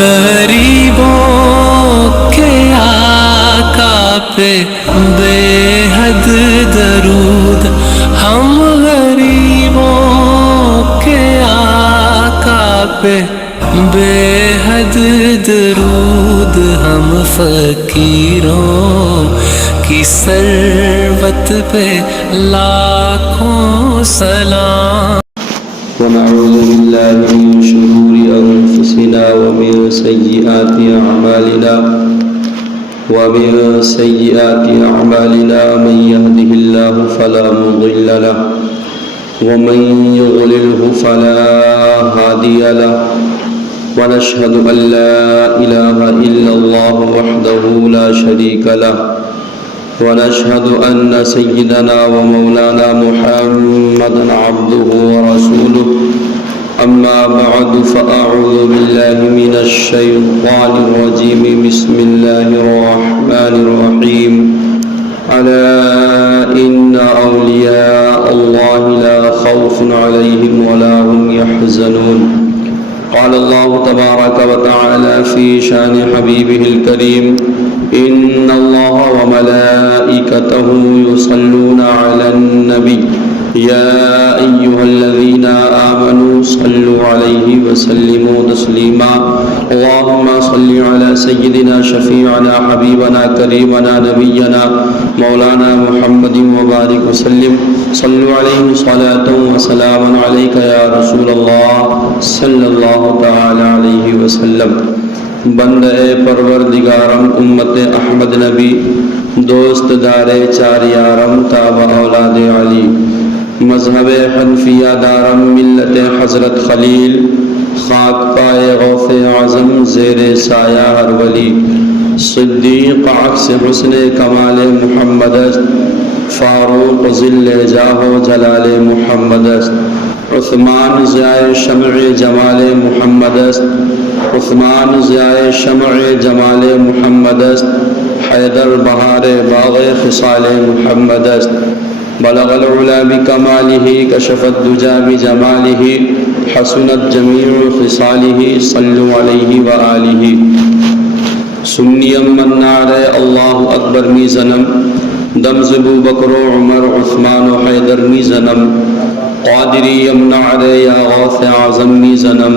غریبوں کے آقا پہ بے حد درود، ہم غریبوں کے آقا پہ بے حد درود، ہم فقیروں کی ثروت پہ لاکھوں سلام۔ ونعوذ بالله من شرور أنفسنا ومن سيئات أعمالنا من يهده الله فلا مضل له ومن يضلله فلا هادي له، ونشهد أن لا إله إلا الله وحده لا شريك له، ونشهد أن سيدنا ومولانا محمدا عبده ورسوله، أما بعد فأعوذ بالله من الشيطان الرجيم، بسم الله الرحمن الرحيم، ألا إن أولياء الله لا خوف عليهم ولا هم يحزنون۔ قال الله تبارك وتعالى في شان حبيبه الكريم، إن الله وملائكته يصلون على النبي يا أيها الذين آمنوا صلوا عليه وسلموا تسليما، اللهم صل على سيدنا شفيعنا حبيبنا كريمنا نبينا مولانا محمد وبارك وسلم، صلوا عليه صلاة وسلاما عليك يا رسول الله صلی اللہ تعالی علیہ وسلم۔ بندہ پروردگارم امت احمد نبی، دوست دار چار یارم تابع اولاد علی، مذہب حنفیہ دارم ملت حضرت خلیل، خاک پائے غوث اعظم زیر سایہ ہر ولی، صدیق عکس حسن کمال محمد است، فاروق ذل جاہ و جلال محمد است، عثمان ضیاء شمع جمال محمد است، عثمان ضیاء شمع جمال محمد است، حیدر بہار باغ خصال محمد است، بلغ العلا بکمالہ کشف الدجا بجمالہ، حسنت جمیع خصالہ صلوا علیہ وآلہ۔ سنی من نعرہ اللہ اکبر می زنم، دمز ابو بکر و عمر عثمان و حیدر می زنم، قادری یمنع رے یا غوث اعظم می زنم،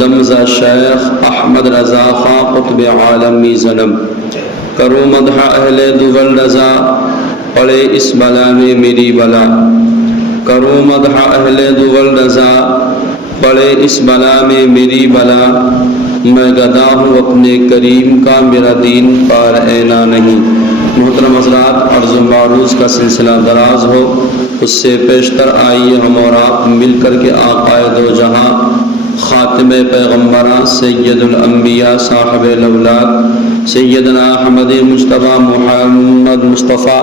دمزہ شیخ احمد رضا خاں قطب عالم می زنم، کرو مدح اہل دول رضا پڑے اس بلا میں میری بلا، کرو مدح اہل دول رضا پڑے اس بلا میں میری بلا، میں گدا ہوں اپنے کریم کا میرا دین پار اینا نہیں۔ محترم حضرات، عرض و معروض کا سلسلہ دراز ہو، اس سے پیشتر آئیے ہم اور آپ مل کر کے آقائے دو جہاں، خاتم پیغمبراں، سید الانبیاء، صاحب الاولاد، سیدنا احمد مجتبیٰ محمد مصطفیٰ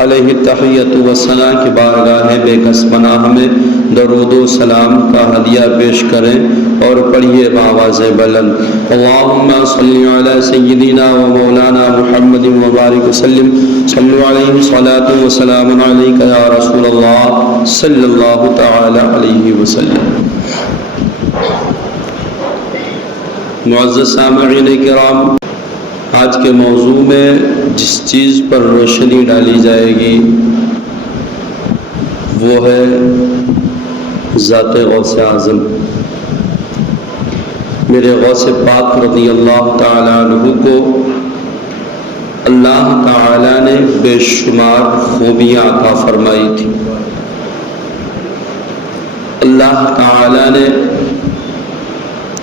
علیہ التحیۃ والثناء کی بارگاہ بے کس پناہ میں درود و سلام کا ہدیہ پیش کریں اور پڑھیے بآواز بلند، اللہم صلی علی سیدنا و مولانا محمد وبارک وسلم، صلو علیہ صلاۃ و سلام علیک یا رسول اللہ صلی اللہ تعالی علیہ وسلم۔ معزز سامعین کرام، آج کے موضوع میں جس چیز پر روشنی ڈالی جائے گی وہ ہے ذات غوث اعظم۔ میرے غوث پاک رضی اللہ تعالی عنہ کو اللہ تعالی نے بے شمار خوبیاں عطا فرمائی تھی۔ اللہ تعالی نے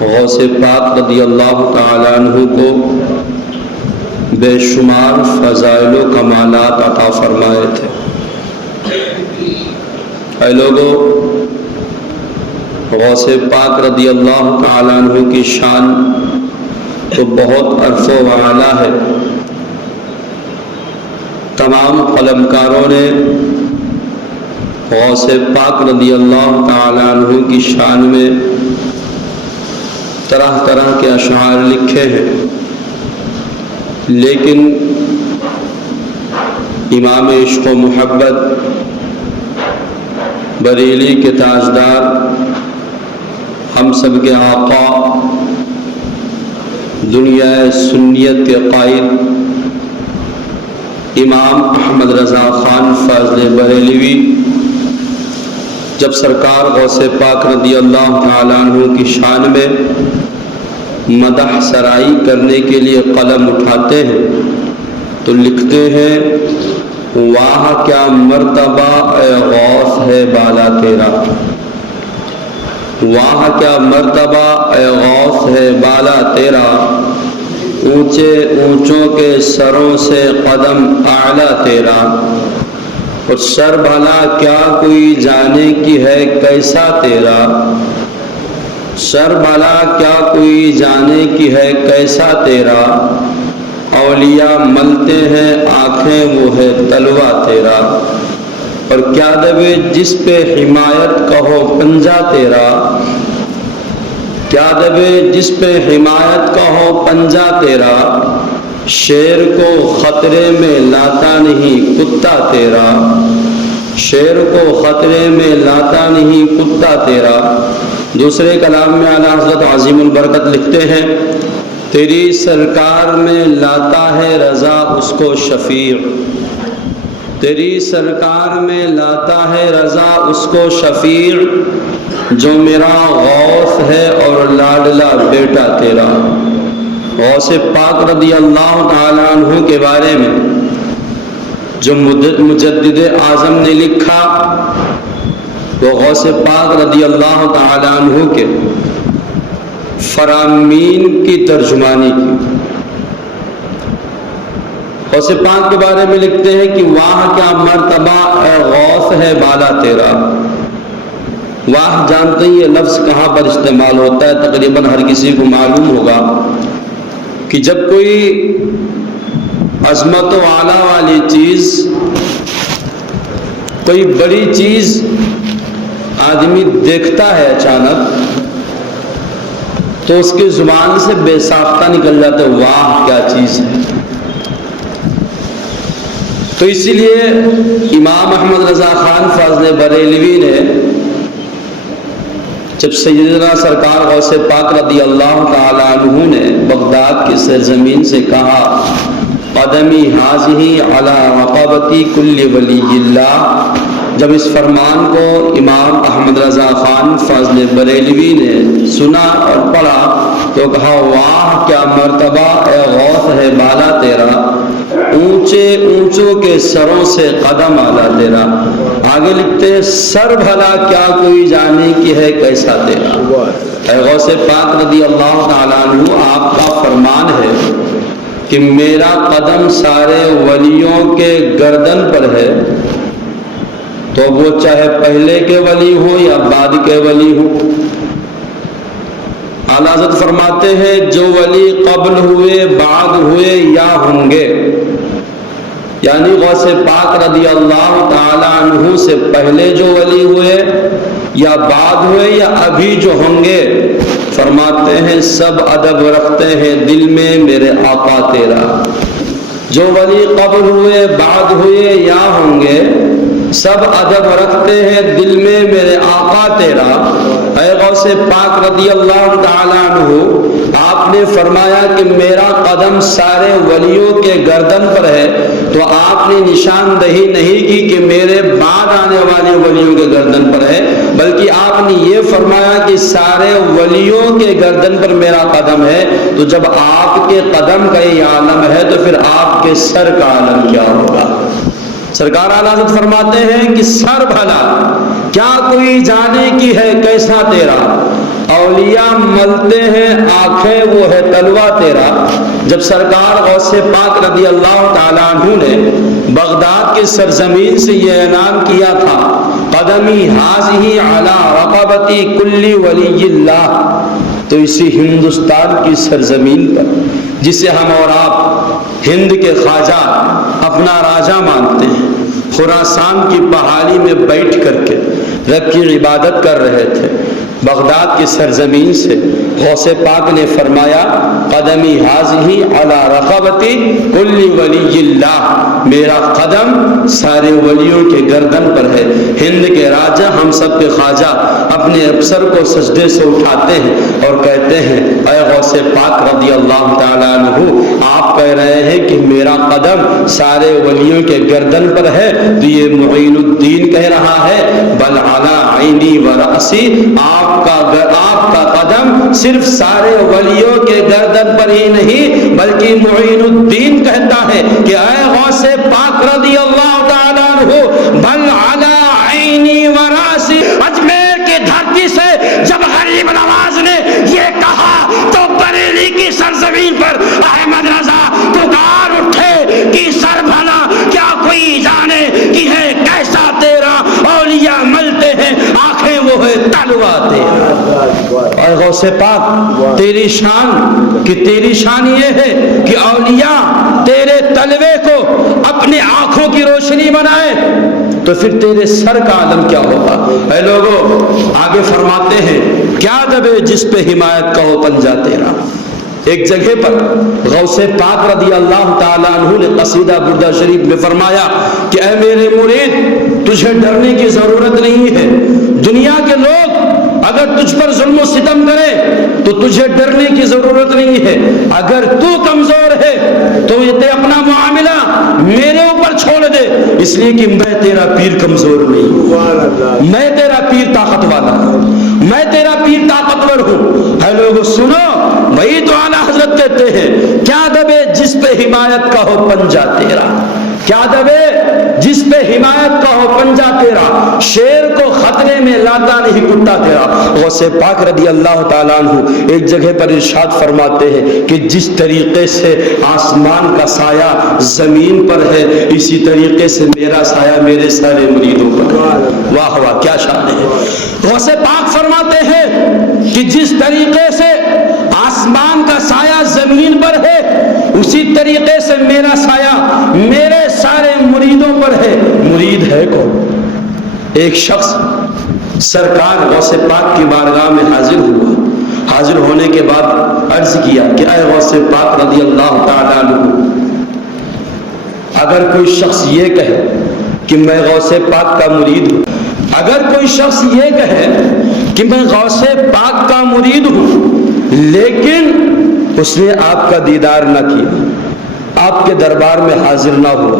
غوث پاک رضی اللہ تعالی عنہ کو بے شمار فضائل و کمالات عطا فرمائے تھے۔ اے لوگو، غوث پاک رضی اللہ تعالی عنہ کی شان تو بہت عرف و اعلیٰ ہے۔ تمام قلمکاروں نے غوث پاک رضی اللہ تعالی عنہ کی شان میں طرح طرح کے اشعار لکھے ہیں، لیکن امام عشق و محبت، بریلی کے تاجدار، ہم سب کے آقا دنیا سنیت کے قائد امام احمد رضا خان فاضل بریلوی جب سرکار غوث پاک رضی اللہ تعالیٰ عنہ کی شان میں مدح سرائی کرنے کے لیے قلم اٹھاتے ہیں تو لکھتے ہیں واہ کیا مرتبہ اے غوث ہے بالا تیرا، واہ کیا مرتبہ اے غوث ہے بالا تیرا، اونچے اونچوں کے سروں سے قدم اعلیٰ تیرا، اور سر بھلا کیا کوئی جانے کی ہے کیسا تیرا، سر بھلا کیا کوئی جانے کی ہے کیسا تیرا، اولیاء ملتے ہیں آنکھیں وہ ہے تلوا تیرا، اور کیا دبے جس پہ حمایت کہو پنجا تیرا، کیا دبے جس پہ حمایت کہو پنجا تیرا، شیر کو خطرے میں لاتا نہیں کتا تیرا، شیر کو خطرے میں لاتا نہیں کتا تیرا۔ دوسرے کلام میں اعلیٰ حضرت عظیم البرکت لکھتے ہیں تیری سرکار میں لاتا ہے رضا اس کو شفیع، تیری سرکار میں لاتا ہے رضا اس کو شفیع، جو میرا غوث ہے اور لاڈلا بیٹا تیرا۔ غوث پاک رضی اللہ تعالیٰ عنہ کے بارے میں جو مجدد اعظم نے لکھا وہ غوث پاک رضی اللہ تعالیٰ عنہ کے فرامین کی ترجمانی کی۔ غوث پاک کے بارے میں لکھتے ہیں کہ واہ کیا مرتبہ اے غوث ہے بالا تیرا۔ واہ جانتے ہیں یہ لفظ کہاں پر استعمال ہوتا ہے، تقریباً ہر کسی کو معلوم ہوگا کہ جب کوئی عظمت و اعلیٰ والی چیز، کوئی بڑی چیز آدمی دیکھتا ہے اچانک تو اس کی زبان سے بے ساختہ نکل جاتا ہے واہ کیا چیز ہے۔ تو اسی لیے امام احمد رضا خان فاضل بریلوی نے جب سیدنا سرکار غوث پاک رضی اللہ تعالی عنہ نے بغداد کی سرزمین سے کہا قدمی حاضی علی رقبتی کل ولی اللہ، جب اس فرمان کو امام احمد رضا خان فاضل بریلوی نے سنا اور پڑھا تو کہا واہ کیا مرتبہ اے غوث ہے بالا تیرا، اونچے اونچوں کے سروں سے قدم اعلیٰ تیرا۔ آگے لکھتے ہیں سر بھلا کیا کوئی جانے کی ہے کیسا تیرا۔ اے غوث پاک رضی اللہ تعالیٰ عنہ آپ کا فرمان ہے کہ میرا قدم سارے ولیوں کے گردن پر ہے، تو وہ چاہے پہلے کے ولی ہوں یا بعد کے ولی ہوں۔ اعلیٰ حضرت فرماتے ہیں جو ولی قبل ہوئے بعد ہوئے یا ہوں گے، یعنی غوث پاک رضی اللہ تعالی عنہ سے پہلے جو ولی ہوئے یا بعد ہوئے یا ابھی جو ہوں گے، فرماتے ہیں سب ادب رکھتے ہیں دل میں میرے آقا تیرا۔ جو ولی قبل ہوئے بعد ہوئے یا ہوں گے سب ادب رکھتے ہیں دل میں میرے آقا تیرا۔ اے غوث پاک رضی اللہ تعالیٰ عنہ آپ نے فرمایا کہ میرا قدم سارے ولیوں کے گردن پر ہے، تو آپ نے نشاندہی نہیں کی کہ میرے بعد آنے والے ولیوں کے گردن پر ہے، بلکہ آپ نے یہ فرمایا کہ سارے ولیوں کے گردن پر میرا قدم ہے۔ تو جب آپ کے قدم کا یہ عالم ہے تو پھر آپ کے سر کا عالم کیا ہوگا۔ سرکار اعلیٰ حضرت فرماتے ہیں کہ سر بھلا کیا کوئی جانے کی ہے کیسا تیرا، اولیاء ملتے ہیں آنکھیں وہ ہے تلوا تیرا۔ جب سرکار غوث پاک رضی اللہ تعالیٰ عنہ نے بغداد کے سرزمین سے یہ اعلان کیا تھا قدمی حاضی علی رقبتی کل ولی اللہ، تو اسی ہندوستان کی سرزمین پر جسے ہم اور آپ ہند کے خواجہ اپنا راجہ مانتے ہیں، خراسان کی پہاڑی میں بیٹھ کر کے رب کی عبادت کر رہے تھے، بغداد کی سرزمین سے غوث پاک نے فرمایا قدمی حاضی علی رقبتی کل ولی اللہ، میرا قدم سارے ولیوں کے گردن پر ہے۔ ہند کے راجہ ہم سب کے خواجہ اپنے افسر کو سجدے سے اٹھاتے ہیں اور کہتے ہیں اے غوث غوث پاک رضی اللہ تعالیٰ عنہ آپ کہہ رہے ہیں کہ میرا قدم سارے ولیوں کے گردن پر ہے، تو یہ معین الدین کہہ رہا ہے بل علی عینی و رأسی، آپ کا قدم صرف سارے ولیوں کے گردن پر ہی نہیں بلکہ معین الدین کہتا ہے کہ اے غوث پاک رضی اللہ تعالیٰ عنہ بل علی عینی و رأسی۔ اجمیر کی دھرتی سے جب غریب نواز نے یہ کہا تو بریلی کی سرزمین پر احمد رضا پکار اٹھے کہ سر بھلا کیا کوئی جانے کہ ہے کیسا تیرا اولیاء ملتے ہیں آنکھیں وہ ہے تلوا تیرا۔ اور غوث پاک تیری شان کہ تیری شان یہ ہے کہ اولیاء تیرے تلوے کو اپنے آنکھوں کی روشنی بنائے، تو پھر تیرے سر کا عالم کیا ہوگا؟ اے لوگوں، آگے فرماتے ہیں کیا دبے جس پہ حمایت کا ہو پنجہ تیرا۔ ایک جگہ پر غوث پاک رضی اللہ تعالیٰ عنہ نے قصیدہ بردہ شریف میں فرمایا کہ اے میرے مرید تجھے ڈرنے کی ضرورت نہیں ہے، دنیا کے لوگ اگر تجھ پر ظلم و ستم کرے تو تجھے ڈرنے کی ضرورت نہیں ہے، اگر تو کمزور ہے تو یہ اپنا معاملہ میرے اوپر چھوڑ دے، اس لیے کہ میں تیرا پیر کمزور نہیں، میں تیرا پیر طاقت والا ہوں، میں تیرا پیر طاقتور ہوں۔ اے لوگو سنو، وہی تو اعلیٰ حضرت کہتے ہیں کیا دبے جس پہ حمایت کا ہو پنجہ تیرا، کیا دبے جس پہ حمایت کا ہو پنجہ تیرا، شیر کو خطرے میں لاتا نہیں کتا تیرا۔ غوث پاک رضی اللہ تعالیٰ عنہ ایک جگہ پر ارشاد فرماتے ہیں کہ جس طریقے سے آسمان کا سایہ زمین پر ہے اسی طریقے سے میرا سایہ میرے سارے مریدوں پر۔ واہ واہ کیا شان ہے۔ غوث پاک فرماتے ہیں کہ جس طریقے سے آسمان کا سایہ زمین پر ہے اسی طریقے سے میرا سایہ میرے سارے مریدوں پر ہے۔ مرید ہے کون؟ ایک شخص سرکار غوث پاک کی بارگاہ میں حاضر ہوا، حاضر ہونے کے بعد عرض کیا کہ اے غوث پاک رضی اللہ تعالیٰ عنہ، اگر کوئی شخص یہ کہے کہ میں غوث پاک کا مرید ہوں، اگر کوئی شخص یہ کہے کہ میں غوث پاک کا مرید ہوں لیکن اس نے آپ کا دیدار نہ کیا، آپ کے دربار میں حاضر نہ ہوا،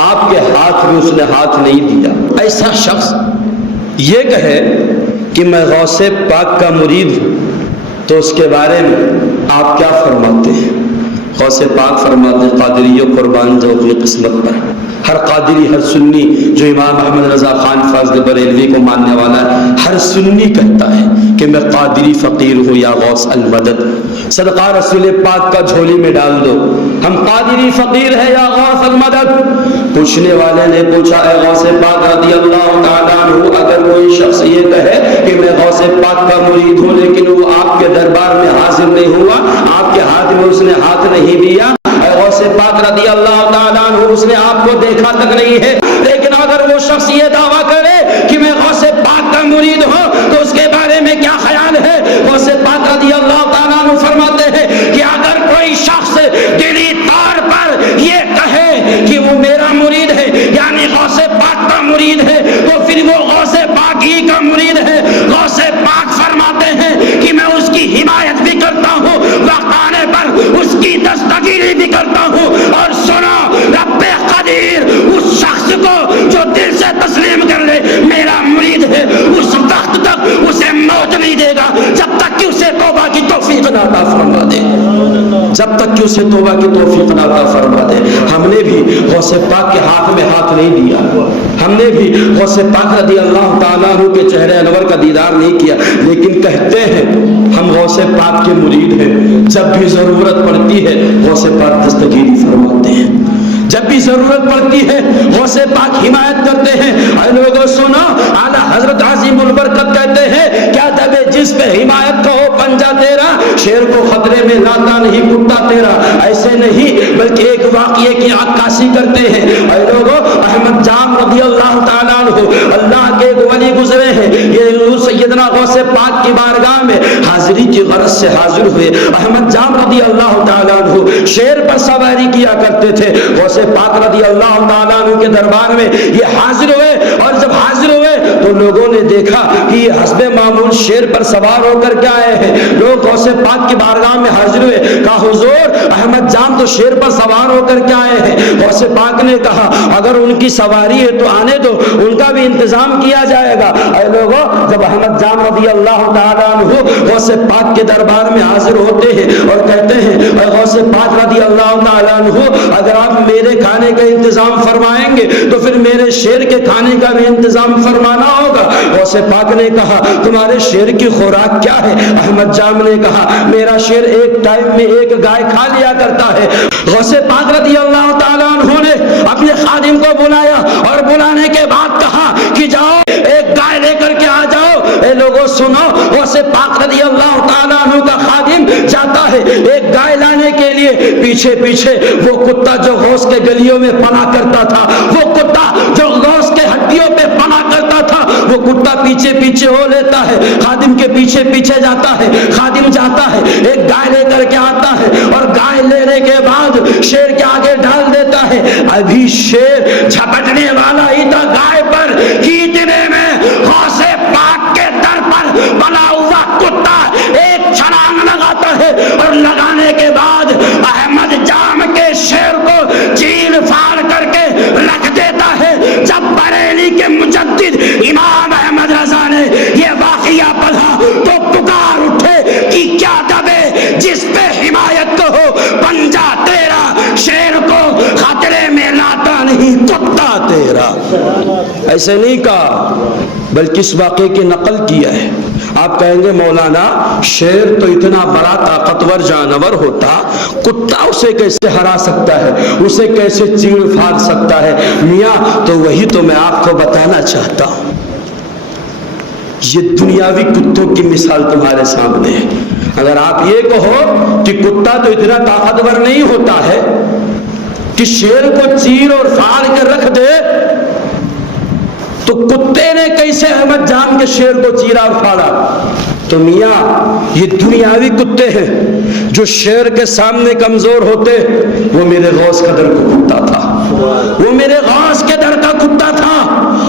آپ کے ہاتھ میں اس نے ہاتھ نہیں دیا، ایسا شخص یہ کہے کہ میں غوث پاک کا مرید ہوں، تو اس کے بارے میں آپ کیا فرماتے ہیں؟ غوث پاک فرماتے ہیں قادری و قربان جو اپنی قسمت پر، ہر قادری ہر سنی جو امام احمد رضا خان فاضل بریلوی کو ماننے والا ہے، ہر سنی کہتا ہے کہ میں قادری فقیر ہوں یا غوث المدد، صدقہ رسول پاک کا جھولی میں ڈال دو، ہم قادری فقیر ہے یا غوث المدد۔ پوچھنے والے نے پوچھا اے غوث پاک رضی اللہ تعالیٰ عنہ، اگر کوئی شخص یہ کہے کہ میں غوث پاک کا مرید ہوں لیکن وہ آپ کے دربار میں حاضر نہیں ہوا، آپ کے ہاتھ میں اس نے ہاتھ نہیں دیا، اے غوث پاک رضی اللہ تعالیٰ عنہ اس نے آپ کو دیکھا تک نہیں ہے، لیکن اگر وہ شخص یہ دعویٰ کرے کہ میں غوث پاک کا مرید ہوں تو اس کے بارے میں کیا خیال ہے؟ غوث پاک رضی اللہ تعالیٰ عنہ فرماتے ہیں کہ اگر کوئی شخص دلی طور پر یہ کہے کہ وہ میرا مرید ہے یعنی غوث پاک کا مرید ہے تو پھر وہ غوث پاک ہی کا مرید ہے۔ غوث پاک فرماتے ہیں کہ میں اس کی حمایت بھی کرتا ہوں، وقت آنے پر اس کی دستگیری بھی کرتا ہوں، اور سنو رب قدیر اس شخص کو جو دل سے تسلیم کر لے میرا مرید ہے اس وقت تک اسے موت نہیں دے گا جب تک کہ اسے توبہ کی توفیق نہ عطا فرما دے، جب تک کہ اسے توبہ کی توفیق نہ عطا فرما دے۔ ہم نے بھی غوث پاک کے ہاتھ میں ہاتھ نہیں دیا، ہم نے بھی غوث پاک رضی اللہ تعالیٰ عنہ کے چہرے انور کا دیدار نہیں کیا، لیکن کہتے ہیں ہم غوث پاک کے مرید ہیں، جب بھی ضرورت پڑتی ہے غوث پاک دستگیری فرماتے ہیں، جب بھی ضرورت پڑتی ہے غوث پاک حمایت کرتے ہیں۔ اے لوگوں سنو، اعلیٰ حضرت عظیم البرکت کہتے ہیں کیا دبے جس پہ حمایت کا ہو پنجہ تیرا، شیر کو خطرے میں لاتا نہیں کتا تیرا۔ ایسے نہیں بلکہ ایک واقعے کی عکاسی کرتے ہیں۔ اے لوگوں، احمد جام رضی اللہ تعالیٰ عنہ اللہ کے ایک ولی گزرے ہیں، یہ سیدنا غوث پاک کی بارگاہ میں حاضری کی غرض سے حاضر ہوئے۔ احمد جام رضی اللہ تعالیٰ عنہ شیر پر سواری کیا کرتے تھے۔ غوث پاک رضی اللہ تعالیٰ عنہ کے دربار میں یہ حاضر ہوئے، اور جب حاضر ہوئے تو لوگوں نے دیکھا کہ یہ حسب معمول شیر پر سوار ہو کر کے آئے ہیں. لوگ غوث پاک کی بارگاہ میں حاضر ہوئے, کہا حضور احمد جان تو شیر پر سوار ہو کر کے آئے ہیں. غوث پاک نے کہا اگر ان کی سواری ہے تو آنے دو, ان کا بھی انتظام کیا جائے گا. اے لوگوں, جب احمد جان رضی اللہ تعالیٰ عنہ غوث پاک کے دربار میں حاضر ہوتے ہیں اور کہتے ہیں اے غوث پاک رضی اللہ تعالیٰ عنہ, اگر آپ میرے کھانے کا انتظام فرمائیں گے تو پھر میرے شیر کے کھانے کا بھی انتظام فرمانا ہوگا. غوث پاک نے کہا تمہارے شیر کی خوراک کیا ہے؟ احمد جام نے کہا میرا شیر ایک ٹائم میں ایک گائے کھا لیا کرتا ہے. غوث پاک رضی اللہ تعالیٰ عنہ نے اپنے خادم کو بلایا اور بلانے کے بعد کہا کہ جاؤ ایک گائے لے کر کے آ جاؤ. اے لوگوں سنو, غوث پاک رضی اللہ تعالیٰ عنہ کا خادم جاتا ہے ایک گائے لانے کے لیے. پیچھے پیچھے وہ کتا جو غوث کے گلیوں میں پناہ کرتا تھا, وہ کتا جو غوث کے ہڈیوں پہ پناہ کرتا تھا, وہ کتا پیچھے پیچھے ہو لیتا ہے, خادم کے پیچھے پیچھے جاتا ہے. خادم جاتا ہے ایک گائے لے کر کے آتا ہے اور گائے لینے کے بعد شیر کے آگے ڈال دیتا ہے. ابھی شیر جھپٹنے والا ہی تھا گائے پر کہ اتنے میں غوث پاک کے در پر بنا ہوا کتا ایک چھلانگ لگاتا ہے اور لگانے کے بعد احمد جام کے شیر کو چیر پھاڑ کر کے رکھ دیتا ہے. جب بریلی کے مجدد امام احمد رضا نے یہ واقعہ پڑھا تو پکار اٹھے کہ کیا دبے جس پہ حمایت کو ہو پنجا تیرا, شیر کو خطرے میں لاتا نہیں کتا تیرا. ایسے نہیں کہا بلکہ اس واقعے کی نقل کیا ہے. آپ کہیں گے مولانا شیر تو اتنا بڑا طاقتور جانور ہوتا, کتا اسے کیسے ہرا سکتا ہے, اسے کیسے چیڑ پھاڑ سکتا ہے؟ میاں تو وہی تو میں آپ کو بتانا چاہتا ہوں. یہ دنیاوی کتوں کی مثال تمہارے سامنے ہے. اگر آپ یہ کہو کہ کتا تو اتنا طاقتور نہیں ہوتا ہے کہ شیر کو چیر اور پھاڑ کے رکھ دے, تو کتے نے کیسے احمد جان کے شیر کو چیرا اور پھاڑا؟ تو میاں یہ دنیاوی کتے ہیں جو شیر کے سامنے کمزور ہوتے. وہ میرے غوث کا در کا کتا تھا, وہ میرے غوث کے در کا کتا تھا.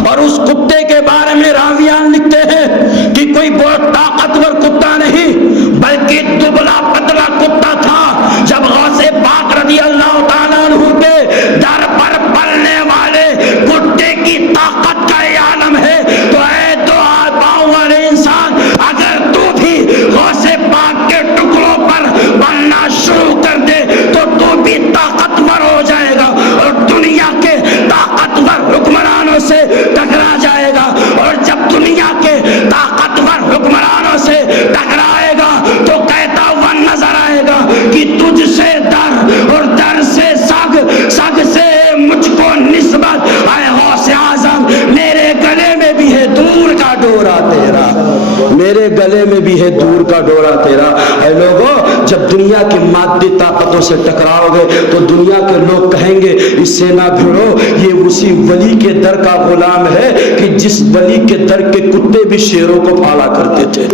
اور اس کتے کے بارے میں راویان لکھتے ہیں کہ کوئی بہت طاقتور کتا نہیں بلکہ دبلا پتلا کتا تھا. جب غوث پاک رضی اللہ تعالیٰ عنہ کے در پر پلنے والے کتے کی طاقت کا عالم ہے, تو اے دو پاؤں والے انسان, اگر تو بھی غوث پاک کے ٹکڑوں پر بننا شروع کر دے تو تو بھی طاقتور ہو جائے گا اور دنیا کے طاقتور حکمرانوں سے ٹکرا جائے گا. اور جب دنیا کے طاقتور حکمرانوں سے ٹکرائے گا تو کہتا ہوا نظر آئے گا کہ تجھ سے در اور در سے سگ, سگ سے مجھ کو نسبت. اے غوث اعظم میرے گلے میں بھی ہے دور کا ڈورا تیرا, میرے گلے میں بھی ہے دور کا ڈورا تیرا. اے لوگوں, جب دنیا کی مادی طاقتوں سے ٹکراؤ گے تو دنیا کے لوگ کہیں گے اس سے نہ بھیڑو, یہ اسی ولی کے در کا غلام ہے کہ جس ولی کے در کے کتے بھی شیروں کو پالا کرتے تھے.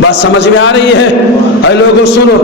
بات سمجھ میں آ رہی ہے؟ اے لوگوں سنو,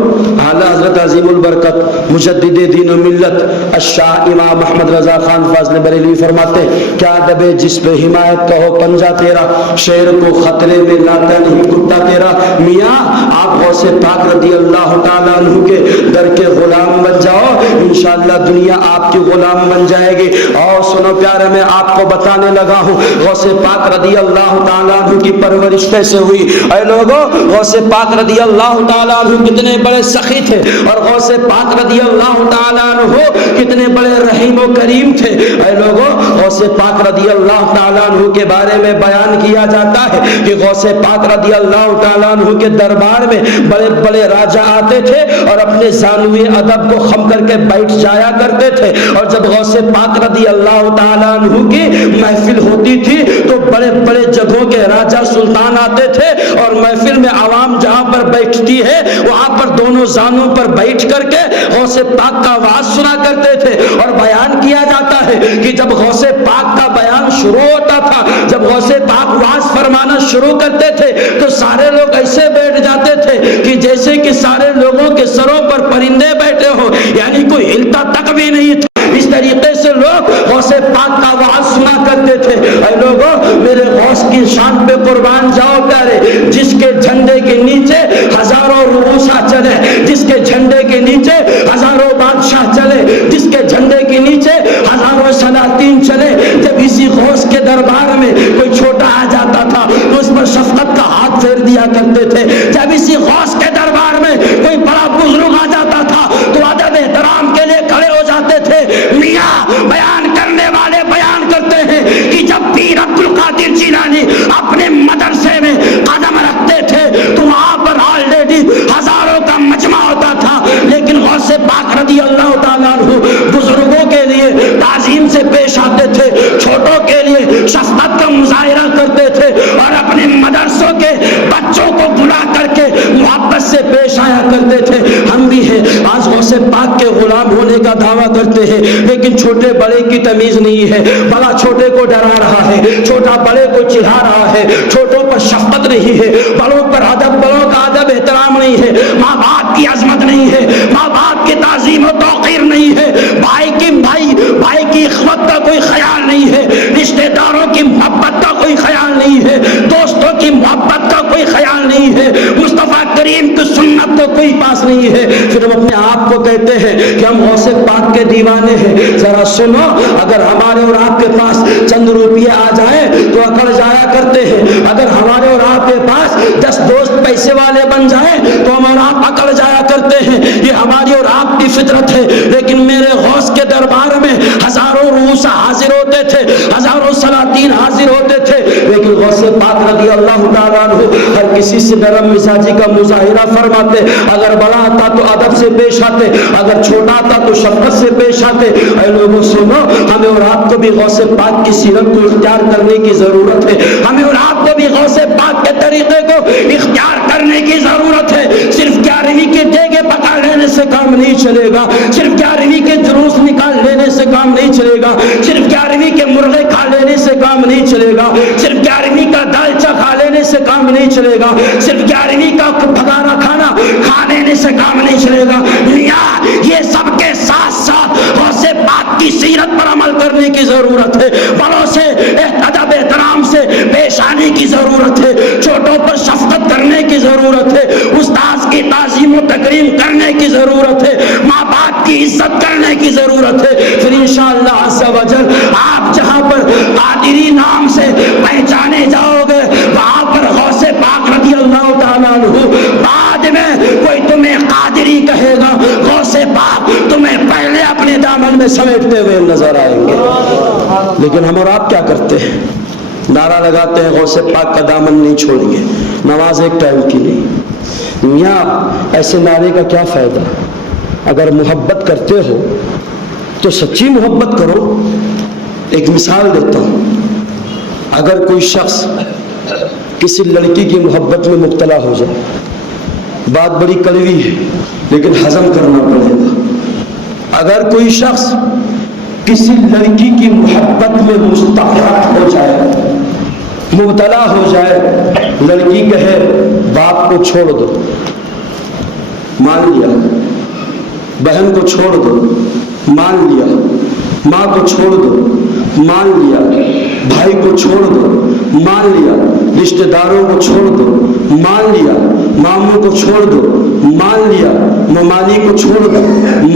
اعلیٰ حضرت عظیم البرکت مجدد دین و ملت الشاہ امام محمد رضا خان فاضل بریلوی فرماتے کیا دبے جس پہ حمایت کا ہو پنجا تیرا, شیر کو خطرے میں لاتا نہیں کتا تیرا. میاں آپ غوث پاک رضی اللہ تعالیٰ عنہ کے در کے غلام بن جاؤ, انشاءاللہ دنیا آپ کی غلام بن جائے گی. اور سنو پیارے, میں آپ کو بتانے لگا ہوں غوث پاک رضی اللہ تعالیٰ عنہ کی پرورش کیسے ہوئی. اے لوگوں, غوث پاک رضی اللہ تعالیٰ عنہ کتنے بڑے سخی تھے اور غوث پاک رضی اللہ تعالیٰ عنہ کتنے بڑے رحیم و کریم تھے. اے لوگوں, غوث پاک رضی اللہ تعالیٰ عنہ کے بارے میں بیان کیا جاتا ہے کہ غوث پاک رضی اللہ تعالیٰ عنہ کے دربار میں بڑے بڑے راجا آتے تھے اور اپنے زانوی ادب کو خم کر کے بیٹھ جایا کرتے تھے. اور جب غوث پاک رضی اللہ تعالیٰ عنہ کی محفل ہوتی تھی تو بڑے بڑے جگہوں کے راجا سلطان آتے تھے اور محفل میں عوام جہاں پر بیٹھتی ہے وہاں پر دونوں زانوں پر بیٹھ کر کے غوث پاک کا واز سنا کرتے تھے. اور بیان کیا جاتا ہے کہ جب غوث پاک کا بیان شروع ہوتا تھا, جب غوث پاک واز فرمانا شروع کرتے تھے تو سارے لوگ ایسے بیٹھ جاتے تھے کہ جیسے کہ سارے لوگوں کے سروں پر پرندے بیٹھے ہوں, یعنی کوئی ہلتا تک بھی نہیں تھا. اس طریقے سے لوگ غوث پاک کا واز سنا کرتے تھے. اے لوگوں, میرے غوث نہیں ہے. آج غوث پاک کے غلام ہونے کا دعویٰ کرتے ہیں لیکن چھوٹے بڑے کی تمیز نہیں ہے. بڑا چھوٹے کو ڈرا رہا ہے, چھوٹا بڑے کو چڑھا رہا ہے, چھوٹوں پر شفقت نہیں ہے, بڑوں پر ادب, بڑوں کا ادب احترام نہیں ہے, ماں باپ کی عظمت نہیں ہے, ماں باپ کی تعظیم و توقیر نہیں ہے, بھائی کی اخوت کا کوئی خیال نہیں ہے, رشتہ داروں کی محبت کا کوئی خیال نہیں ہے, دوستوں کی محبت کا کوئی خیال نہیں ہے, مصطفیٰ کریم کی سنت کا کوئی پاس نہیں ہے. پھر ہم اپنے آپ کو کہتے ہیں کہ ہم غوث پاک کے دیوانے ہیں. ذرا سنو, اگر ہمارے اور آپ کے پاس چند روپیے آ جائیں تو اکڑ جایا کرتے ہیں, اگر ہمارے اور آپ کے پاس 10 دوست پیسے والے بن جائیں تو ہم اور آپ اکڑ جایا کرتے ہیں. یہ ہماری اور آپ کی فطرت ہے. لیکن میرے غوث کے دربار میں ہزاروں روس حاضر ہوتے تھے, ہزاروں سلاطین حاضر ہوتے تھے, لیکن غوث پاک رضی اللہ تعالیٰ عنہ ہر کسی سے نرم مزاجی کا مظاہرہ فرماتے. اگر بڑا آتا تو ادب سے پیش آتے, اگر چھوٹا آتا تو شفقت سے پیش آتے. اے لوگوں سنو, ہمیں اور آپ کو بھی غوث پاک کی سیرت کو اختیار کرنے کی ضرورت ہے. ہمیں اور آپ کو بھی غوث پاک کے طریقے کو اختیار کرنے کی ضرورت ہے. صرف 11ویں کے دیگے پکا لینے سے کام نہیں چلے گا, صرف 11ویں کے جلوس نکال لینے سے کام نہیں چلے گا, صرف 11ویں کے مرغے کھا لینے سے کام نہیں چلے گا, صرف 11ویں کا دالچا کھا لینے سے کام نہیں چلے گا, صرف 11ویں کا بھگانا کھانا کھا لینے سے کام نہیں چلے گا. یہ سب کے ساتھ ساتھ غوث پاک کی سیرت پر عمل کرنے کی ضرورت ہے. بڑوں سے ادب احترام سے پیش آنے کی ضرورت ہے, چھوٹوں پر شفقت کرنے کی ضرورت ہے, استاد کی تعظیم و تکریم کرنے کی ضرورت ہے, ماں باپ کی عزت کرنے کی ضرورت ہے. پھر انشاءاللہ عز و جل آپ جہاں پر قادری نام سے پہچانے جاؤ گے وہاں پر غوث پاک رضی اللہ تعالیٰ عنہ بعد میں کوئی تمہیں قادری کہے گا, غوث پاک تمہیں پہلے اپنے دامن میں سمیٹتے ہوئے نظر آئیں گے. لیکن ہم اور آپ کیا کرتے ہیں؟ نعرہ لگاتے ہیں غوث پاک کا دامن نہیں چھوڑیں گے, نماز ایک ٹائم کی نہیں. میاں ایسے نعرے کا کیا فائدہ؟ اگر محبت کرتے ہو تو سچی محبت کرو. ایک مثال دیتا ہوں, اگر کوئی شخص کسی لڑکی کی محبت میں مبتلا ہو جائے, بات بڑی کڑوی ہے لیکن ہضم کرنا پڑے گا. اگر کوئی شخص کسی لڑکی کی محبت میں مستغرق ہو جائے, مبتلا ہو جائے, لڑکی کہے باپ کو چھوڑ دو, مان لیا, بہن کو چھوڑ دو, مان لیا, ماں کو چھوڑ دو, مان لیا, بھائی کو چھوڑ دو, مان لیا, رشتہ داروں کو چھوڑ دو, مان لیا, ماموں کو چھوڑ دو, مان لیا, ممالی کو چھوڑ دو,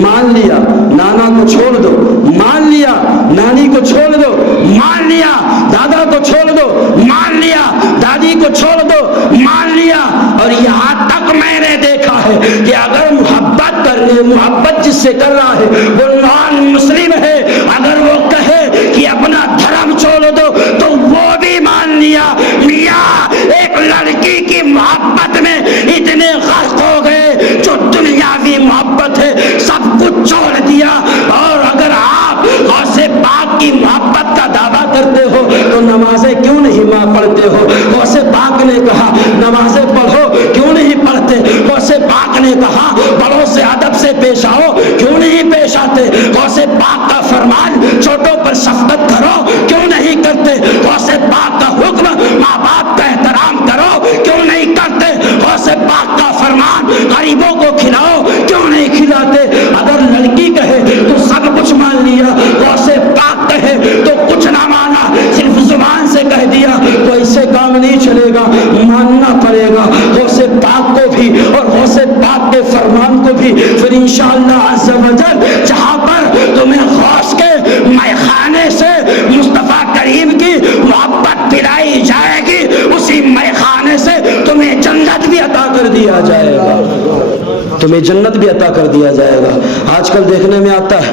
مان لیا, نانا کو چھوڑ دو, مان لیا, نانی کو چھوڑ دو, مان لیا, دادا کو چھوڑ دو, مان لیا, دادی کو چھوڑ دو, مان لیا. اور یہاں تک میں نے دیکھا ہے کہ اگر محبت جس سے کر رہا ہے وہ نان مسلم ہے, اگر وہ کہے کہ اپنا دھرم چھوڑ دو تو وہ بھی مان لیا. میاں ایک لڑکی کی محبت میں اتنے غرق ہو گئے جو دنیاوی محبت ہے سب کچھ چھوڑ دیا. اور اگر آپ غوث پاک کی محبت کا دعویٰ کرتے ہو تو نمازیں کیوں نہیں ماں پڑھتے ہو؟ غوث پاک نے کہا نمازیں پڑھو, کیوں نہیں پڑھتے؟ غوث پاک نے کہا بڑوں سے ادب سے پیش آؤ, کیوں نہیں پیش آتے؟ غوث پاک کا فرمان چھوٹوں پر شفقت کرو, کیوں نہیں کرتے؟ غوث پاک کا حکم ماں باپ کا احترام کرو, کیوں نہیں کرتے؟ غوث پاک کا فرمان غریبوں کو کھلاؤ, کیوں نہیں کھلاتے؟ اگر لڑکی کہے تو سب کچھ مان لیا, غوث پاک کہے تو کچھ نہ مانا, صرف زبان سے کہہ دیا تو ایسے کام نہیں چلے گا, ماننا پڑے گا غوث پاک کو بھی اور غوث پاک کے فرمان کو بھی. پھر انشاءاللہ عز و جل جہاں پر تمہیں غوث کے میخانے سے مصطفیٰ کریم کی محبت پلائی جائے گی, اسی میخانے سے تمہیں جنت بھی عطا کر دیا جائے گا, تمہیں جنت بھی عطا کر دیا جائے گا. آج کل دیکھنے میں آتا ہے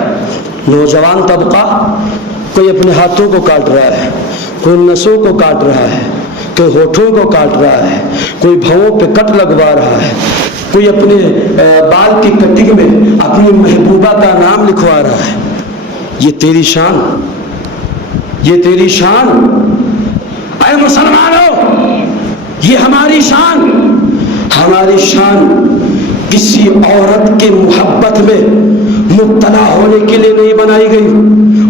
نوجوان طبقہ کوئی اپنے ہاتھوں کو کاٹ رہا ہے, کوئی نسوں کو کاٹ رہا ہے, کوئی ہونٹوں کو کاٹ رہا ہے, کوئی بھووں پہ کٹ لگوا رہا ہے, کوئی اپنے بال کی کٹنگ میں اپنی محبوبہ کا نام لکھوا رہا ہے. یہ تیری شان, یہ تیری شان. اے مسلمانوں, یہ ہماری شان, ہماری شان کسی عورت کی محبت میں مبتلا ہونے کے لیے نہیں بنائی گئی،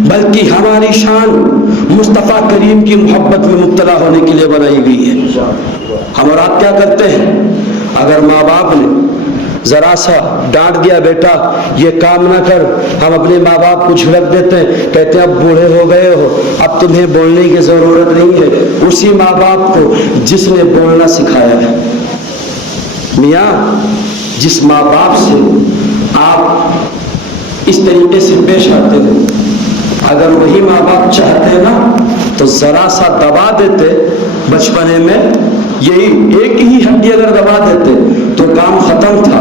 بلکہ ہماری شان مصطفیٰ کریم کی محبت میں مبتلا ہونے کے لیے بنائی گئی ہے۔ ہم اور آپ کیا کرتے ہیں؟ اگر ماں باپ نے ذرا سا ڈانٹ دیا بیٹا یہ کام نہ کر، ہم اپنے ماں باپ کو جھڑک دیتے ہیں، کہتے ہیں اب بوڑھے ہو گئے ہو، اب تمہیں بولنے کی ضرورت نہیں ہے۔ اسی ماں باپ کو جس نے بولنا سکھایا ہے۔ میاں جس ماں باپ سے آپ اس طریقے سے پیش آتے ہیں، اگر وہی ماں باپ چاہتے نا تو ذرا سا دبا دیتے بچپنے میں، یہی ایک ہی ہڈی اگر دبا دیتے تو کام ختم تھا،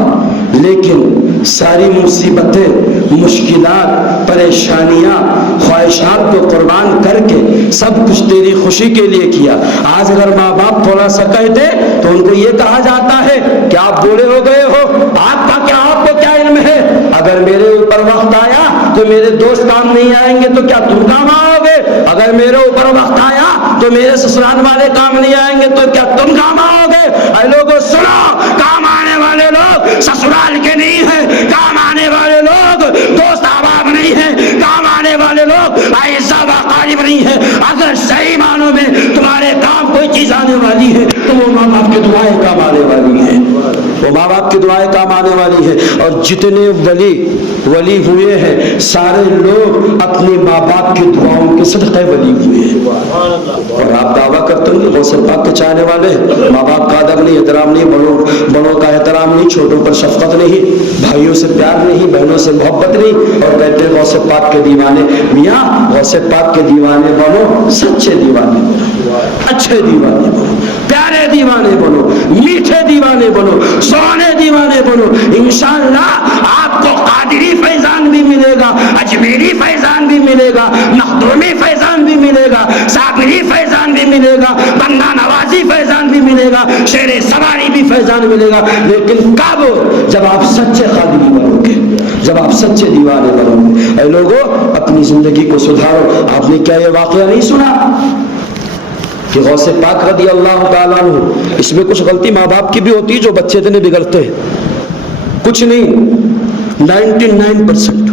لیکن ساری مصیبتیں، مشکلات، پریشانیاں، خواہشات کو قربان کر کے سب کچھ تیری خوشی کے لیے کیا۔ آج اگر ماں باپ تھوڑا سا کہتے تو ان کو یہ کہا جاتا ہے کہ آپ بوڑھے ہو گئے ہو، آپ کو کیا علم ہے؟ اگر میرے اوپر وقت آیا تو میرے دوست کام نہیں آئیں گے تو کیا تم کام آؤ گے؟ اگر میرے اوپر وقت آیا تو میرے سسرال والے کام نہیں آئیں گے تو کیا تم کام آؤ گے؟ اے لوگوں سنو، کام آنے والے لوگ سسرال کے نہیں ہیں، کام آنے والے لوگ دوست احباب نہیں ہیں، کام آنے والے لوگ اعزاء و اقارب نہیں ہیں۔ اگر صحیح معنوں میں تمہارے کام کوئی چیز آنے والی ہے تو وہ ماں باپ کی دعائیں کام آنے والی ہیں، وہ ماں باپ کی دعائیں کام آنے والی ہیں۔ اور جتنے ولی ہوئے ہیں سارے لوگ اپنے ماں باپ کی دعاؤں کے صدقے ولی ہوئے ہیں۔ اور آپ دعویٰ کرتے ہیں غوث پاک کے چاہنے والے ہیں، ماں باپ کا ادب نہیں، احترام نہیں، بڑوں کا احترام نہیں، چھوٹوں پر شفقت نہیں، بھائیوں سے پیار نہیں، بہنوں سے محبت نہیں، اور کہتے ہیں غوث پاک کے دیوانے۔ میاں غوث پاک کے دیوانے بنو، سچے دیوانے بنو، اچھے دیوانے بنو، پیارے دیوانے بنو، میٹھے دیوانے بنو، سونے دیوانے بنو۔ انشاءاللہ آپ کو قادری فیضان بھی ملے گا، اجمیری فیضان بھی ملے گا، مخدومی فیضان بھی ملے گا، صابری فیضان بھی ملے گا، بندہ نوازی فیضان بھی ملے گا، شیر سواری بھی فیضان ملے گا، لیکن کب؟ جب آپ سچے قادری بنو گے، جب آپ سچے دیوانے بنو گے۔ اے لوگوں اپنی زندگی کو سدھارو۔ آپ نے کیا یہ واقعہ نہیں سنا کہ غوث پاک رضی اللہ تعالیٰ عنہ، اس میں کچھ غلطی ماں باپ کی بھی ہوتی ہے جو بچے اتنے بگڑتے ہیں، کچھ نہیں، 99%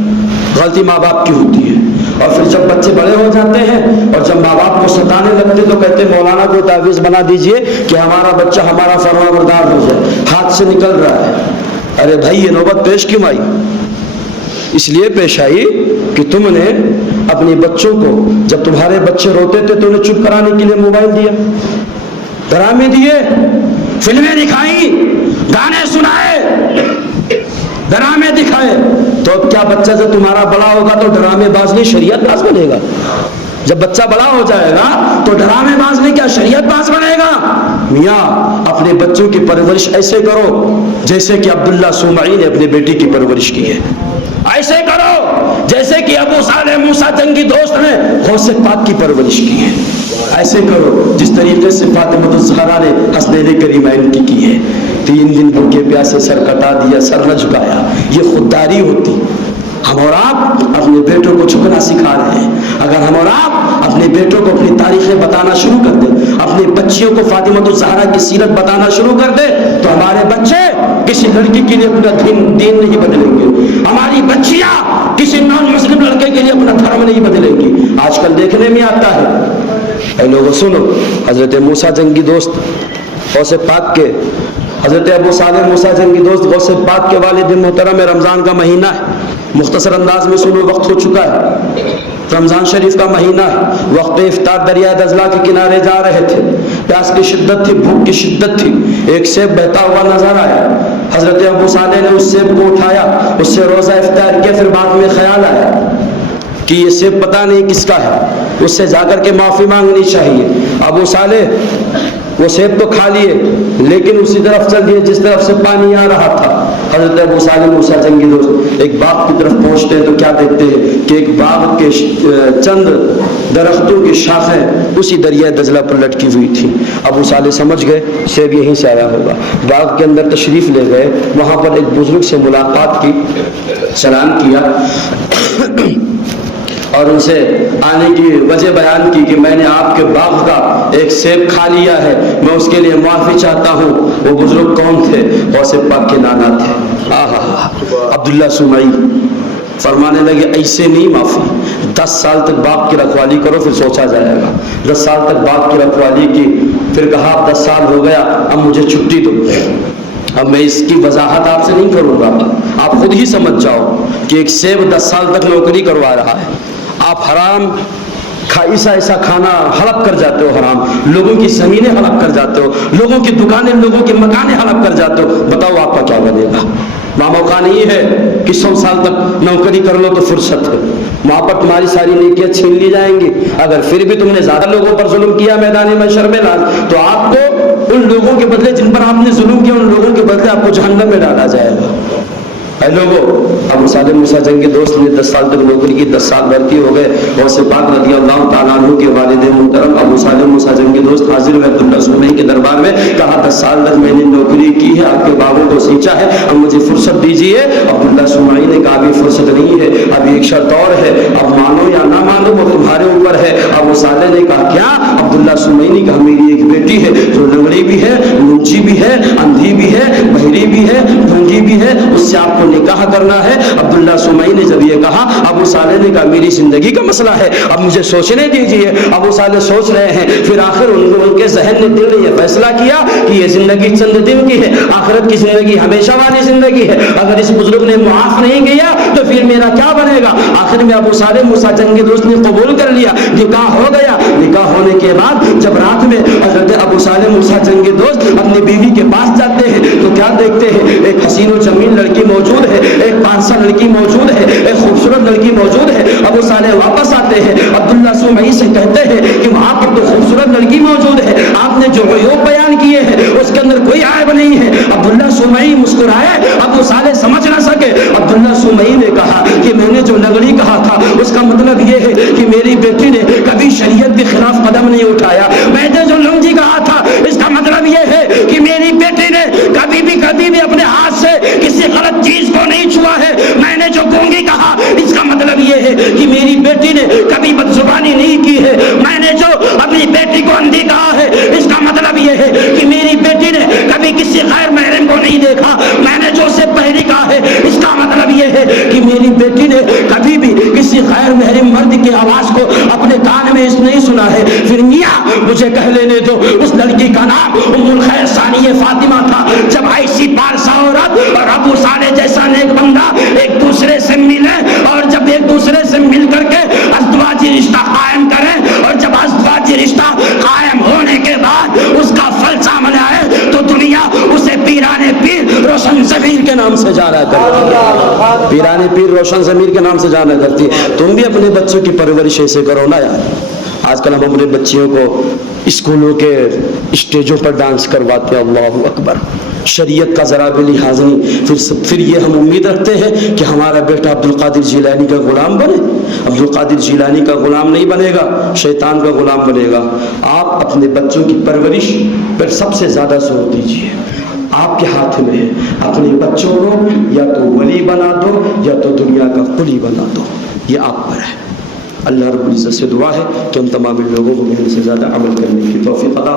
غلطی ماں باپ کی ہوتی ہے۔ اور پھر جب بچے بڑے ہو جاتے ہیں اور جب ماں باپ کو ستانے لگتے تو کہتے ہیں مولانا کو تعویذ بنا دیجئے کہ ہمارا بچہ ہمارا فرما بردار ہو جائے، ہاتھ سے نکل رہا ہے۔ ارے بھائی یہ نوبت پیش کیوں آئی؟ اس لیے پیش آئی کہ تم نے اپنے بچوں کو، جب تمہارے بچے روتے تھے تو انہیں چپ کرانے کے لیے موبائل دیا، ڈرامے دیے، فلمیں دکھائی، گانے سنائے، ڈرامے دکھائے، تو اب کیا بچہ جب تمہارا بڑا ہوگا تو ڈرامے باز نہیں شریعت باز بنے گا؟ جب بچہ بڑا ہو جائے گا تو ڈرامے باز نہیں کیا شریعت باز بنے گا؟ میاں اپنے بچوں کی پرورش ایسے کرو جیسے کہ عبداللہ سومعی نے اپنی بیٹی کی پرورش کی ہے، ایسے کرو جیسے کہ ابو صالح موسیٰ جنگی دوست نے غوث پاک کی پرورش کی ہے، ایسے کرو جس طریقے سے فاطمہ الزہرا نے حسنین کریمین کی ہے۔ 3 دن بھوکے پیاسے سر کٹا دیا، سر نہ جھکایا، یہ خودداری ہوتی۔ ہم اور آپ اپنے بیٹوں کو جھکنا سکھا رہے ہیں۔ اگر ہم اور آپ اپنے بیٹوں کو اپنی تاریخیں بتانا شروع کر دیں، اپنی بچیوں کو فاطمہ الزہرا کی سیرت بتانا شروع کر دیں، تو ہمارے بچے کسی لڑکی کے لیے اپنا دین نہیں بدلیں گے، ہماری بچیاں کسی نان مسلم لڑکے کے لیے اپنا دھرم نہیں بدلیں گی۔ آج کل دیکھنے میں آتا ہے۔ اے لوگوں سنو، حضرت موسیٰ جنگی دوست غوث پاک کے، حضرت ابو صالح موسیٰ جنگی دوست غوث پاک کے والد محترم، رمضان کا مہینہ ہے، مختصر انداز میں سنو، وقت ہو چکا ہے، رمضان شریف کا مہینہ ہے، وقت افطار دریائے دجلہ کے کنارے جا رہے تھے، پیاس کی شدت تھی، بھوک کی شدت تھی، ایک سیب بہتا ہوا نظر آیا، حضرت ابو صالح نے اس سیب کو اٹھایا، اس سے روزہ افطار کیا، پھر بعد میں خیال آیا کہ یہ سیب پتہ نہیں کس کا ہے، اس سے جا کر کے معافی مانگنی چاہیے۔ ابو صالح وہ سیب تو کھا لیے لیکن اسی طرف چل دیے جس طرف سے پانی آ رہا تھا۔ حضرت ابو صالح موسیٰ جنگی دوست ایک باغ کی طرف پہنچتے ہیں تو کیا دیکھتے ہیں کہ ایک باغ کے چند درختوں کی شاخیں اسی دریائے دجلہ پر لٹکی ہوئی تھی۔ ابو صالح سمجھ گئے سیب یہیں سے آیا ہوگا، باغ کے اندر تشریف لے گئے، وہاں پر ایک بزرگ سے ملاقات کی، سلام کیا اور ان سے آنے کی وجہ بیان کی کہ میں نے آپ کے باغ کا ایک سیب کھا لیا ہے، میں اس کے لیے معافی چاہتا ہوں۔ وہ بزرگ کون تھے؟ غوث پاک کے نانا تھے۔ عبداللہ سمعی فرمانے لگے ایسے نہیں معافی، 10 سال تک باپ کی رکھوالی کرو پھر سوچا جائے گا۔ 10 سال تک باپ کی رکھوالی کی، پھر کہا 10 سال ہو گیا اب مجھے چھٹی دو۔ اب میں اس کی وضاحت آپ سے نہیں کروں گا، آپ خود ہی سمجھ جاؤ کہ ایک سیب 10 سال تک نوکری کروا رہا ہے، آپ حرام ایسا ایسا کھانا ہڑپ کر جاتے ہو، حرام لوگوں کی زمینیں ہڑپ کر جاتے ہو، لوگوں کی دکانیں لوگوں کے مکانیں ہڑپ کر جاتے ہو، بتاؤ آپ کا کیا بنے گا؟ وہاں موقع نہیں ہے کہ 100 سال تک نوکری کر لو تو فرصت ہے، وہاں پر تمہاری ساری نیکیاں چھین لی جائیں گی۔ اگر پھر بھی تم نے زیادہ لوگوں پر ظلم کیا میدان محشر میں تو آپ کو ان لوگوں کے بدلے جن پر آپ نے ظلم کیا ان لوگوں کے بدلے آپ کو جہنم میں ڈالا جائے گا۔ اے لوگوں، ابو صالح موسیٰ جنگ کے دوست نے 10 سال تک نوکری کی، 10 سال بھرتی ہو گئے، غوث پاک رضی اللہ تعالیٰ عنہ کے والد محترم ابو صالح موسیٰ جنگ کے دوست حاضر ہوئے عبداللہ سمعی کے دربار میں، کہا 10 سال تک میں نے نوکری کی ہے، آپ کے باغوں کو سینچا ہے، اب مجھے فرصت دیجیے۔ عبداللہ سمعی نے کہا ابھی فرصت نہیں ہے، ابھی ایک شرط اور ہے، اب مانو یا نہ مانو وہ تمہارے اوپر ہے۔ ابو صالح نے کہا کیا؟ عبداللہ سمعی نے کہا میری ایک بیٹی ہے جو لنگڑی بھی ہے، منچی بھی ہے، اندھی بھی ہے، بہری بھی ہے، ڈھونگی بھی ہے، اس سے آپ کو نکاح کرنا ہے۔ عبداللہ سمعی نے جب یہ کہا، ابو صالح نے کہا میری زندگی کا مسئلہ ہے، اب مجھے سوچنے دیجیے۔ ابو صالح سوچ رہے ہیں، پھر آخر ان کے ذہن نے، دل نے یہ فیصلہ کیا کہ یہ زندگی چند دن کی ہے، آخرت کی زندگی ہمیشہ والی زندگی ہے، اگر اس بزرگ نے معاف نہیں کیا تو پھر میرا کیا بنے گا؟ آخر میں ابو صالح موسیٰ جنگ کے دوست نے قبول کر لیا، نکاح ہو گیا۔ نکاح ہونے کے بعد جب رات میں حضرت ابو صالح موسیٰ جنگ کے دوست اپنی بیوی کے پاس جاتے ہیں تو کیا دیکھتے ہیں؟ ایک حسین و جمیل لڑکی موجود ہے، ایک 5 سال لڑکی موجود ہے، ایک خوبصورت لڑکی موجود ہے۔ ابو صالح واپس آتے ہیں، عبداللہ سمعی سے کہتے ہیں کہ وہاں پر تو خوبصورت لڑکی موجود ہے، آپ نے جو عیوب بیان کیے ہیں اس کے اندر کوئی عیب نہیں ہے۔ عبداللہ سمعی مسکرائے، ابو صالح سمجھ نہ سکے۔ عبداللہ سمعی نے کہا کہ میں نے جو لنگڑی کہا تھا اس کا مطلب یہ ہے کہ میری بیٹی نے کبھی شریعت کے خلاف قدم نہیں اٹھایا، میں نے جو لنگڑی کہا تھا اس کا مطلب یہ ہے کہ میری بیٹی نے کبھی بھی اپنے ہاتھ سے کسی غلط چیز کو نہیں چھوا ہے، میں نے جو گونگی کہا اس کا مطلب یہ ہے کہ میری بیٹی نے کبھی بدزبانی نہیں کی ہے، میں نے جو اپنی بیٹی کو اندھی کہا ہے اس کا مطلب یہ ہے کہ میری بیٹی نے کبھی کسی غیر محرم کو نہیں دیکھا، میں نے جو اسے بہری کہا ہے اس کا مطلب یہ ہے کہ میری بیٹی نے کبھی بھی کسی غیر محرم مرد کی آواز کو اپنے کان میں اس نہیں سنا ہے۔ پھر میاں مجھے کہہ لینے دو، اس لڑکی کا نام ام الخیر ثانیہ فاطمہ تھا۔ جب ایسی پارسا عورت اور ابو صالح جیسا نیک بندہ ایک دوسرے سے ملے اور جب ایک دوسرے سے مل کر کے ازدواجی رشتہ قائم کریں اور جب ازدواجی رشتہ قائم ہونے کے بعد اس کا پھل سامنے آئے تو دنیا اسے پیرانے پیر روشن ضمیر کے نام سے جانا کرتی ہے، پیرانے پیر روشن ضمیر کے نام سے جانا کرتی ہے۔ تم بھی اپنے بچوں کی پرورش ایسے کرو نا یار۔ آج کل ہم اپنے بچیوں کو اسکولوں کے اسٹیجوں پر ڈانس کرواتے ہیں، اللہ اکبر، شریعت کا ذرا بھی لحاظ نہیں۔ پھر یہ ہم امید رکھتے ہیں کہ ہمارا بیٹا عبد القادر جیلانی کا غلام بنے۔ عبد القادر جیلانی کا غلام نہیں بنے گا، شیطان کا غلام بنے گا۔ آپ اپنے بچوں کی پرورش پر سب سے زیادہ زور دیجیے، آپ کے ہاتھ میں ہے۔ اپنے بچوں کو یا تو ولی بنا دو یا تو دنیا کا قلی بنا دو، یہ آپ پر ہے۔ اللہ رب العزت سے دعا ہے کہ ان تمام لوگوں کو میرے سے زیادہ عمل کرنے کی توفیق عطا